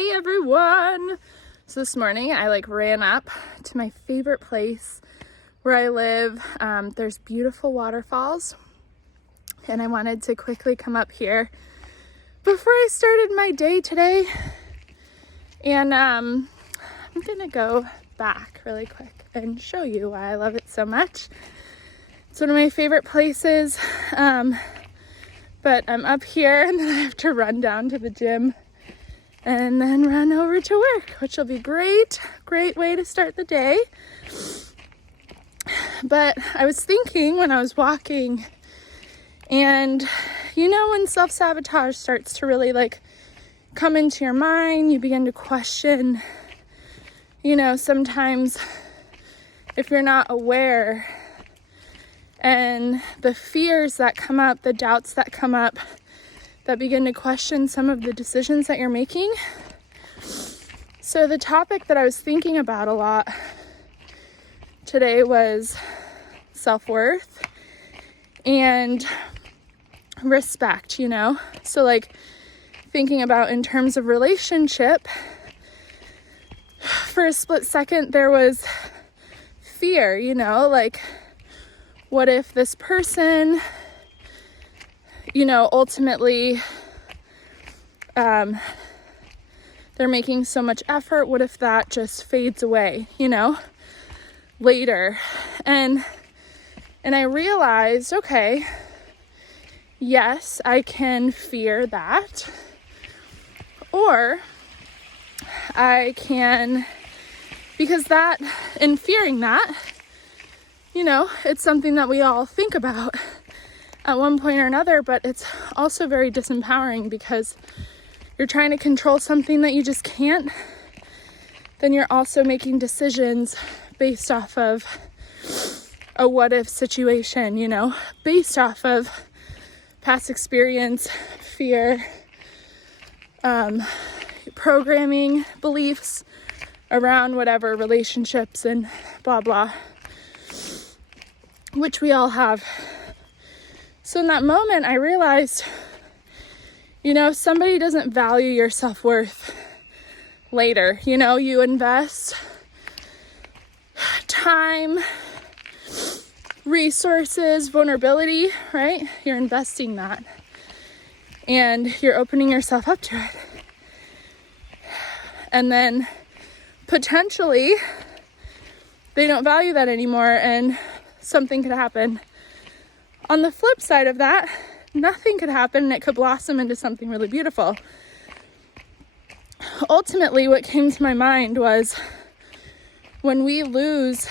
Hey everyone! So this morning I ran up to my favorite place where I live. There's beautiful waterfalls and I wanted to quickly come up here before I started my day today. And I'm gonna go back really quick and show you why I love it so much. It's one of my favorite places, but I'm up here and then I have to run down to the gym and then run over to work, which will be great way to start the day. But I was thinking when I was walking, and you know when self-sabotage starts to really come into your mind, you begin to question, sometimes if you're not aware, and the fears that come up, the doubts that come up, that begin to question some of the decisions that you're making. So the topic that I was thinking about a lot today was self-worth and respect, So thinking about in terms of relationship, for a split second there was fear, what if this person, ultimately, they're making so much effort. What if that just fades away, later? And I realized, okay, yes, I can fear that, or I can, because that, in fearing that, it's something that we all think about at one point or another, but it's also very disempowering because you're trying to control something that you just can't. Then you're also making decisions based off of a what if situation, based off of past experience, fear, programming, beliefs around whatever, relationships and blah blah, which we all have. So in that moment, I realized, if somebody doesn't value your self-worth later, you invest time, resources, vulnerability, right? You're investing that and you're opening yourself up to it. And then potentially they don't value that anymore and something could happen. On the flip side of that, nothing could happen and it could blossom into something really beautiful. Ultimately, what came to my mind was when we lose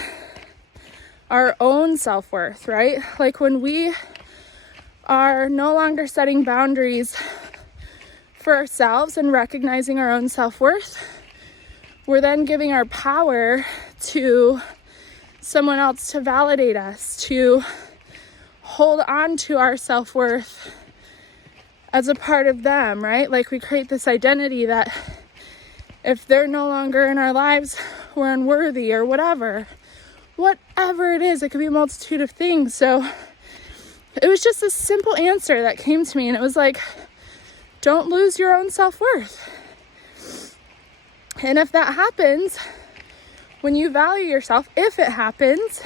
our own self-worth, right? When we are no longer setting boundaries for ourselves and recognizing our own self-worth, we're then giving our power to someone else to validate us, to hold on to our self-worth as a part of them, right? We create this identity that if they're no longer in our lives, we're unworthy or whatever it is. It could be a multitude of things. So it was just a simple answer that came to me, and it was don't lose your own self-worth. And if that happens, when you value yourself, if it happens,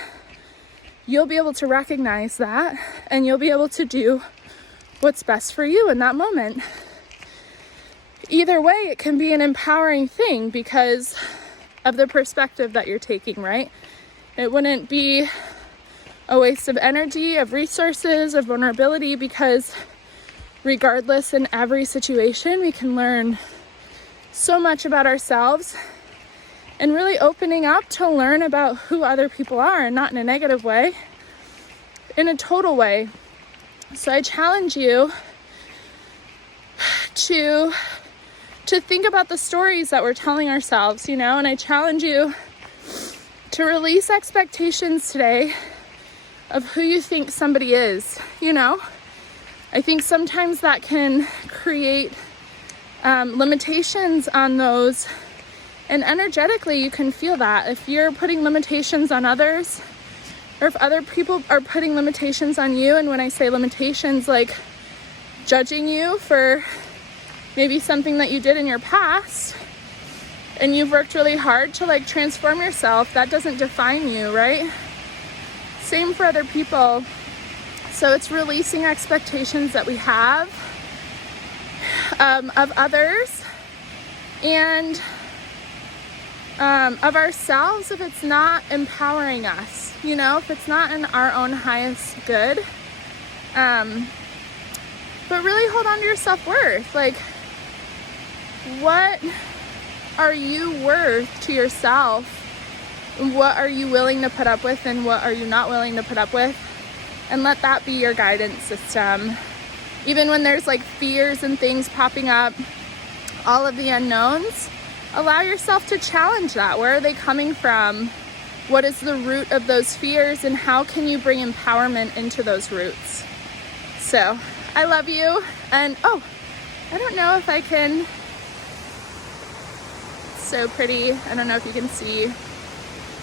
you'll be able to recognize that and you'll be able to do what's best for you in that moment. Either way, it can be an empowering thing because of the perspective that you're taking, right? It wouldn't be a waste of energy, of resources, of vulnerability, because regardless, in every situation, we can learn so much about ourselves. And really opening up to learn about who other people are, and not in a negative way, in a total way. So I challenge you to think about the stories that we're telling ourselves, and I challenge you to release expectations today of who you think somebody is, I think sometimes that can create limitations on those. And energetically, you can feel that. If you're putting limitations on others, or if other people are putting limitations on you, and when I say limitations, judging you for maybe something that you did in your past, and you've worked really hard to like transform yourself, that doesn't define you, right? Same for other people. So it's releasing expectations that we have of others and of ourselves if it's not empowering us, you know, if it's not in our own highest good. But really hold on to your self-worth. Like, what are you worth to yourself? What are you willing to put up with and what are you not willing to put up with? And let that be your guidance system. Even when there's like fears and things popping up, all of the unknowns, allow yourself to challenge that. Where are they coming from? What is the root of those fears and how can you bring empowerment into those roots? So I love you. And oh, I don't know if I can, it's so pretty. I don't know if you can see.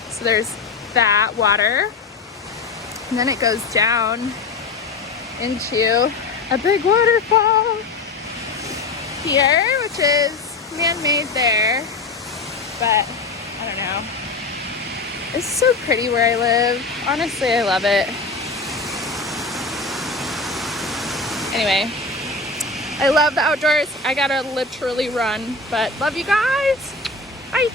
So there's that water. And then it goes down into a big waterfall here, which is man-made there. But I don't know. It's so pretty where I live. Honestly, I love it. Anyway, I love the outdoors. I gotta literally run, but love you guys. Bye.